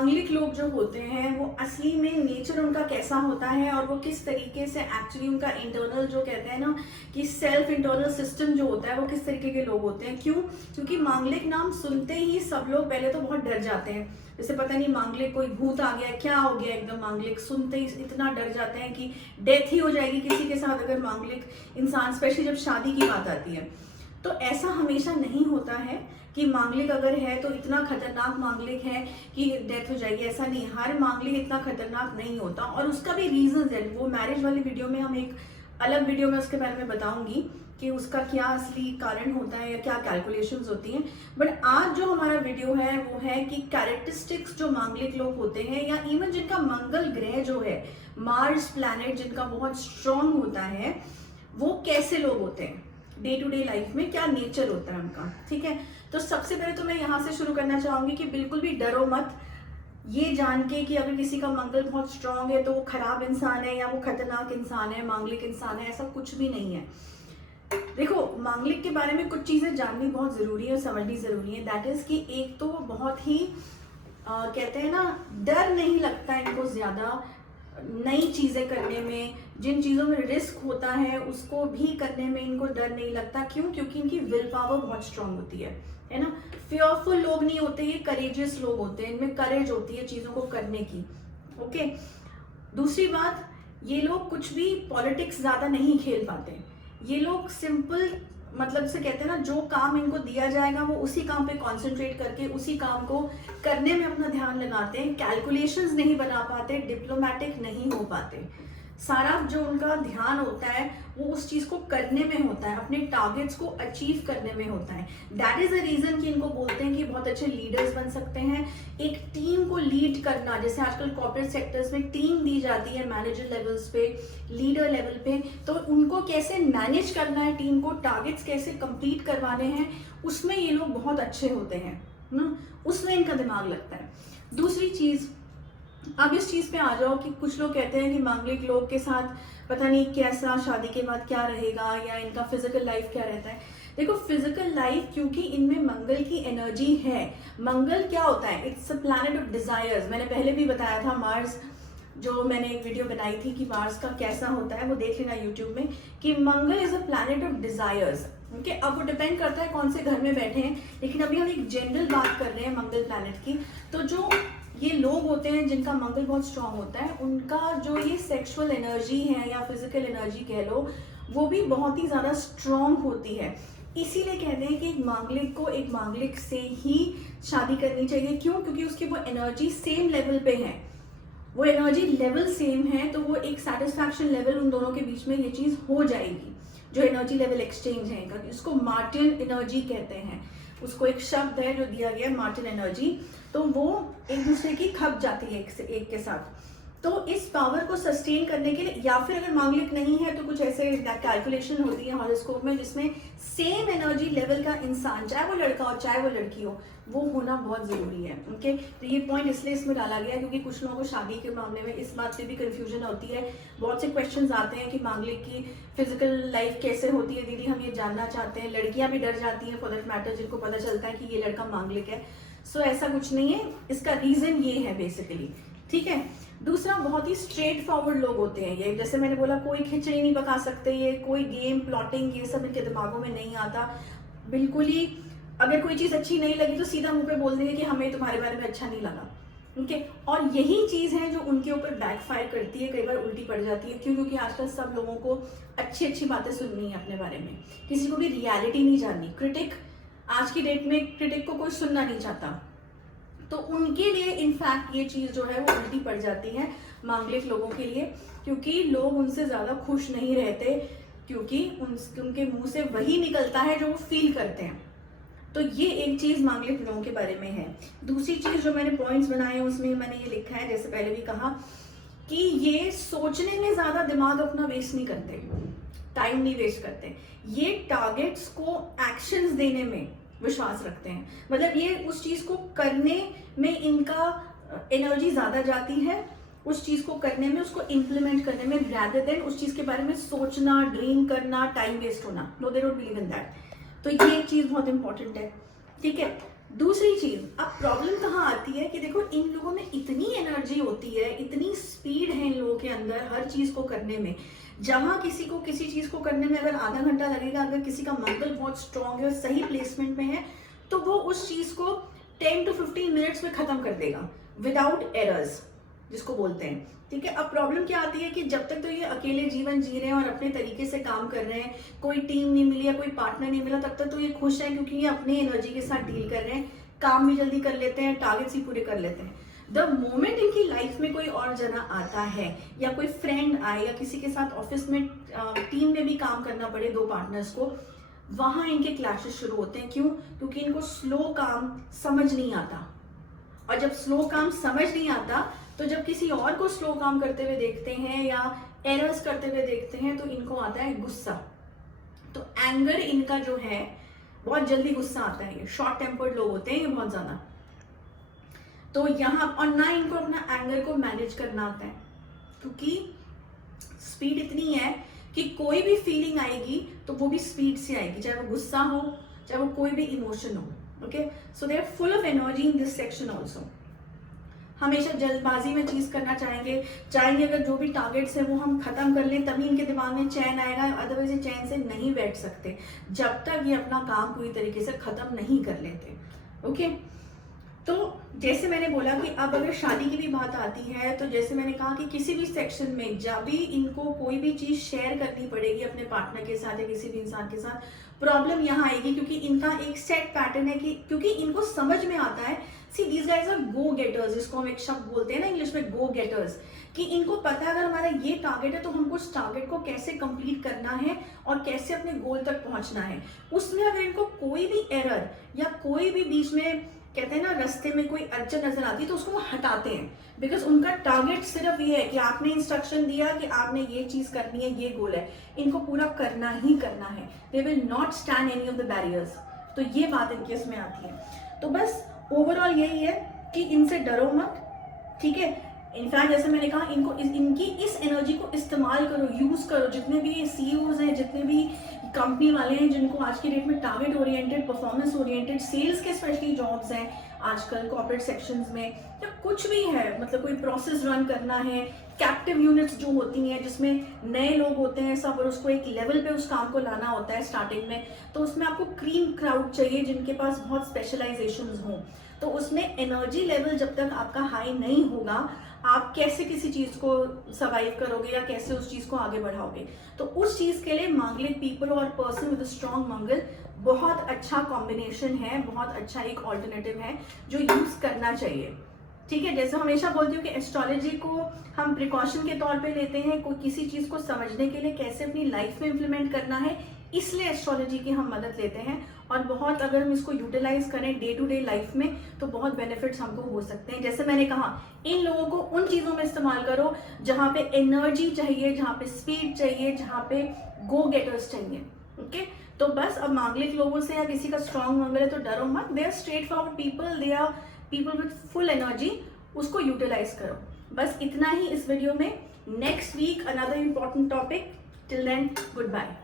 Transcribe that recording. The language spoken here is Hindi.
मांगलिक लोग जो होते हैं वो असली में नेचर उनका कैसा होता है और वो किस तरीके से एक्चुअली उनका इंटरनल जो कहते हैं ना कि सेल्फ इंटरनल सिस्टम जो होता है वो किस तरीके के लोग होते हैं। क्यों? क्योंकि मांगलिक नाम सुनते ही सब लोग पहले तो बहुत डर जाते हैं, जैसे पता नहीं मांगलिक कोई भूत आ गया, क्या हो गया, एकदम मांगलिक सुनते ही इतना डर जाते हैं कि डेथ ही हो जाएगी किसी के साथ अगर मांगलिक इंसान, स्पेशली जब शादी की बात आती है। तो ऐसा हमेशा नहीं होता है कि मांगलिक अगर है तो इतना खतरनाक मांगलिक है कि डेथ हो जाएगी, ऐसा नहीं। हर मांगलिक इतना खतरनाक नहीं होता और उसका भी रीजन है। वो मैरिज वाली वीडियो में हम एक अलग वीडियो में उसके बारे में बताऊंगी कि उसका क्या असली कारण होता है या क्या कैलकुलेशंस होती हैं। बट आज जो हमारा वीडियो है वो है कि कैरेक्टरिस्टिक्स जो मांगलिक लोग होते हैं या इवन जिनका मंगल ग्रह जो है, मार्स प्लैनेट जिनका बहुत स्ट्रांग होता है, वो कैसे लोग होते हैं डे टू डे लाइफ में, क्या नेचर होता है उनका। ठीक है, तो सबसे पहले तो मैं यहाँ से शुरू करना चाहूंगी कि बिल्कुल भी डरो मत ये जान के कि अगर किसी का मंगल बहुत स्ट्रांग है तो वो खराब इंसान है या वो खतरनाक इंसान है, मांगलिक इंसान है, ऐसा कुछ भी नहीं है। देखो, मांगलिक के बारे में कुछ चीजें जाननी बहुत जरूरी है और समझनी जरूरी है। दैट इज कि एक तो बहुत ही कहते हैं ना, डर नहीं लगता इनको ज्यादा नई चीजें करने में, जिन चीजों में रिस्क होता है उसको भी करने में इनको डर नहीं लगता। क्यों? क्योंकि इनकी विल पावर बहुत स्ट्रांग होती है ना। फियरफुल लोग नहीं होते, ये करेजियस लोग होते हैं, इनमें करेज होती है चीजों को करने की। ओके, दूसरी बात, ये लोग कुछ भी पॉलिटिक्स ज्यादा नहीं खेल पाते। ये लोग सिंपल मतलब से कहते हैं ना, जो काम इनको दिया जाएगा वो उसी काम पे कंसंट्रेट करके उसी काम को करने में अपना ध्यान लगाते हैं। कैलकुलेशंस नहीं बना पाते, डिप्लोमेटिक नहीं हो पाते। सारा जो उनका ध्यान होता है वो उस चीज को करने में होता है, अपने टारगेट्स को अचीव करने में होता है। दैट इज द रीजन कि इनको बोलते हैं कि बहुत अच्छे लीडर्स बन सकते हैं। एक टीम को लीड करना, जैसे आजकल कॉर्पोरेट सेक्टर्स में टीम दी जाती है मैनेजर लेवल्स पे, लीडर लेवल पे, तो उनको कैसे मैनेज करना है टीम को, टारगेट्स कैसे कंप्लीट करवाने हैं, उसमें ये लोग बहुत अच्छे होते हैं ना, उसमें इनका दिमाग लगता है। दूसरी चीज, अब इस चीज पे आ जाओ कि कुछ लोग कहते हैं कि मांगलिक लोग के साथ पता नहीं कैसा शादी के बाद क्या रहेगा या इनका फिजिकल लाइफ क्या रहता है। देखो, फिजिकल लाइफ क्योंकि इनमें मंगल की एनर्जी है। मंगल क्या होता है? It's a planet of desires. मैंने पहले भी बताया था, मार्स जो मैंने एक वीडियो बनाई थी कि मार्स का कैसा होता है, वो देख लेना यूट्यूब में, कि Mangal is a planet of desires. Okay, अब वो डिपेंड करता है कौन से घर में बैठे हैं, लेकिन अभी हम एक जनरल बात कर रहे हैं मंगल प्लैनेट की। तो जो ये लोग होते हैं जिनका मंगल बहुत स्ट्रांग होता है, उनका जो ये सेक्सुअल एनर्जी है या फिजिकल एनर्जी कह लो, वो भी बहुत ही ज्यादा स्ट्रांग होती है। इसीलिए कहते हैं कि एक मांगलिक को एक मांगलिक से ही शादी करनी चाहिए। क्यों? क्योंकि उसकी वो एनर्जी सेम लेवल पे है, वो एनर्जी लेवल सेम है, तो वो एक सेटिस्फैक्शन लेवल उन दोनों के बीच में ये चीज हो जाएगी। जो एनर्जी लेवल एक्सचेंज है इनका, इसको मार्टिन एनर्जी कहते हैं। उसको एक शब्द है जो दिया गया, मार्टिन एनर्जी। तो वो एक दूसरे की खप जाती है एक के साथ। तो इस पावर को सस्टेन करने के लिए, या फिर अगर मांगलिक नहीं है तो कुछ ऐसे कैलकुलेशन होती है हॉरोस्कोप में जिसमें सेम एनर्जी लेवल का इंसान, चाहे वो लड़का हो चाहे वो लड़की हो, वो होना बहुत जरूरी है। ओके, तो ये पॉइंट इसलिए इसमें डाला गया क्योंकि कुछ लोगों को शादी के मामले में इस बात से भी कंफ्यूजन होती है। बहुत से क्वेश्चंस आते हैं कि मांगलिक की फिजिकल लाइफ कैसे होती है दीदी, हम ये जानना चाहते हैं। लड़कियां भी डर जाती हैं फॉर दैट मैटर, जिनको पता चलता है कि ये लड़का मांगलिक है। सो ऐसा कुछ नहीं है, इसका रीजन ये है बेसिकली। ठीक है, दूसरा, बहुत ही स्ट्रेट फॉरवर्ड लोग होते हैं ये। जैसे मैंने बोला, कोई खिचड़ी नहीं पका सकते, ये कोई गेम प्लॉटिंग ये सब इनके दिमागों में नहीं आता बिल्कुल ही। अगर कोई चीज अच्छी नहीं लगी तो सीधा मुंह पे बोल देंगे कि हमें तुम्हारे बारे में अच्छा नहीं लगा। ओके, और यही चीज है जो उनके ऊपर बैकफायर करती है, कई बार उल्टी पड़ जाती है। क्यों? क्योंकि आजकल सब लोगों को अच्छी अच्छी बातें सुननी है अपने बारे में, किसी को भी रियलिटी नहीं जाननी। क्रिटिक, आज की डेट में क्रिटिक को कोई सुनना नहीं चाहता, तो उनके लिए इनफैक्ट ये चीज जो है वो उल्टी पड़ जाती है मांगलिक लोगों के लिए, क्योंकि लोग उनसे ज्यादा खुश नहीं रहते, क्योंकि उनके मुंह से वही निकलता है जो वो फील करते हैं। तो ये एक चीज मांगलिक लोगों के बारे में है। दूसरी चीज जो मैंने पॉइंट्स बनाए हैं उसमें मैंने ये लिखा है, जैसे पहले भी कहा, कि ये सोचने में ज्यादा दिमाग अपना वेस्ट नहीं करते, टाइम नहीं वेस्ट करते। ये टारगेट्स को एक्शंस देने में विश्वास रखते हैं। मतलब ये उस चीज को करने में इनका एनर्जी ज्यादा जाती है, उस चीज को करने में, उसको इम्प्लीमेंट करने में, rather देन उस चीज के बारे में सोचना, ड्रीम करना, टाइम वेस्ट होना। No, they don't believe in that. तो ये एक चीज बहुत इंपॉर्टेंट है। ठीक है, दूसरी चीज, अब प्रॉब्लम कहाँ आती है कि देखो इन लोगों में इतनी एनर्जी होती है, इतनी स्पीड है इन लोगों के अंदर हर चीज को करने में। जहां किसी को किसी चीज को करने में अगर आधा घंटा लगेगा, अगर किसी का मंगल बहुत स्ट्रांग है और सही प्लेसमेंट में है, तो वो उस चीज को 10 to 15 मिनट्स में खत्म कर देगा विदाउट एरर्स, जिसको बोलते हैं। ठीक है, अब प्रॉब्लम क्या आती है कि जब तक तो ये अकेले जीवन जी रहे हैं और अपने तरीके से काम कर रहे हैं, कोई टीम नहीं मिली या कोई पार्टनर नहीं मिला, तब तक तो ये खुश है क्योंकि ये अपनी एनर्जी के साथ डील कर रहे हैं, काम भी जल्दी कर लेते हैं, टारगेट्स भी पूरे कर लेते हैं। द मोमेंट इनकी लाइफ में कोई और जना आता है या कोई फ्रेंड आए या किसी के साथ ऑफिस में टीम में भी काम करना पड़े दो पार्टनर्स को, वहां इनके क्लैशेस शुरू होते हैं। क्यों? क्योंकि इनको स्लो काम समझ नहीं आता, और जब स्लो काम समझ नहीं आता तो जब किसी और को स्लो काम करते हुए देखते हैं या एरर्स करते हुए देखते हैं तो इनको आता है गुस्सा। तो एंगर इनका जो है, बहुत जल्दी गुस्सा आता है, ये शॉर्ट टेम्पर्ड लोग होते हैं ये बहुत ज्यादा। तो यहाँ, और ना इनको अपना एंगर को मैनेज करना आता है, क्योंकि स्पीड इतनी है कि कोई भी फीलिंग आएगी तो वो भी स्पीड से आएगी, चाहे वो गुस्सा हो, चाहे वो कोई भी इमोशन हो। Okay, so they are full of energy in this section also. हमेशा जल्दबाजी में चीज करना चाहेंगे अगर जो भी टारगेट्स है वो हम खत्म कर लें तभी इनके दिमाग में चैन आएगा, अदरवाइज ये चैन से नहीं बैठ सकते जब तक ये अपना काम पूरी तरीके से खत्म नहीं कर लेते। ओके, तो जैसे मैंने बोला कि अब अगर शादी की भी बात आती है, तो जैसे मैंने कहा कि किसी भी सेक्शन में जब भी इनको कोई भी चीज शेयर करनी पड़ेगी अपने पार्टनर के साथ या किसी भी इंसान के साथ, प्रॉब्लम यहाँ आएगी क्योंकि इनका एक सेट पैटर्न है कि क्योंकि इनको समझ में आता है। See these guys are go getters, जिसको हम एक शब्द बोलते हैं ना इंग्लिश में, गो गेटर्स, कि इनको पता है अगर हमारा ये टारगेट है तो हमको उस टारगेट को कैसे कंप्लीट करना है और कैसे अपने गोल तक पहुंचना है। उसमें अगर इनको कोई भी एरर या कोई भी बीच में कहते हैं ना रास्ते में कोई अड़चन नजर आती है तो उसको वो हटाते हैं, बिकॉज उनका टारगेट सिर्फ ये है कि आपने इंस्ट्रक्शन दिया कि आपने ये चीज करनी है, ये गोल है, इनको पूरा करना ही करना है। They will not stand any of the barriers. तो ये बात इनके इसमें आती है। तो बस ओवरऑल यही है कि इनसे डरो मत, ठीक है। इनफैक्ट जैसे मैंने कहा, इनकी इस एनर्जी को इस्तेमाल करो, यूज करो। जितने भी सीईओज हैं, जितने भी कंपनी वाले हैं जिनको आज की डेट में target oriented, performance oriented, sales के स्पेशली जॉब्स हैं आजकल कॉर्पोरेट सेक्शंस में, या कुछ भी है, मतलब कोई प्रोसेस रन करना है, कैप्टिव यूनिट्स जो होती हैं जिसमें नए लोग होते हैं सब, और उसको एक लेवल पे उस काम को लाना होता है स्टार्टिंग में, तो उसमें आपको क्रीम क्राउड चाहिए जिनके पास बहुत स्पेशलाइजेशंस हों। तो उसमें एनर्जी लेवल जब तक आपका हाई नहीं होगा, आप कैसे किसी चीज को सर्वाइव करोगे या कैसे उस चीज को आगे बढ़ाओगे। तो उस चीज के लिए मांगलिक पीपल और पर्सन विद स्ट्रॉन्ग मंगल बहुत अच्छा कॉम्बिनेशन है, बहुत अच्छा एक ऑल्टरनेटिव है जो यूज करना चाहिए। ठीक है, जैसे हमेशा बोलती हूँ कि एस्ट्रोलॉजी को हम प्रिकॉशन के तौर पे लेते हैं, कोई किसी चीज को समझने के लिए कैसे अपनी लाइफ में इंप्लीमेंट करना है, इसलिए एस्ट्रोलॉजी की हम मदद लेते हैं। और बहुत अगर हम इसको यूटिलाइज करें डे टू डे लाइफ में तो बहुत बेनिफिट्स हमको हो सकते हैं। जैसे मैंने कहा, इन लोगों को उन चीजों में इस्तेमाल करो जहां पे एनर्जी चाहिए, जहां पे स्पीड चाहिए, जहां पे गो गेटर्स चाहिए। ओके, तो बस अब मांगलिक लोगों से या किसी का स्ट्रॉन्ग मंगल है तो डरो मत। They are straightforward people, they are people with full energy, उसको यूटिलाइज करो। बस इतना ही इस वीडियो में। Next week another important topic. Till then, good bye.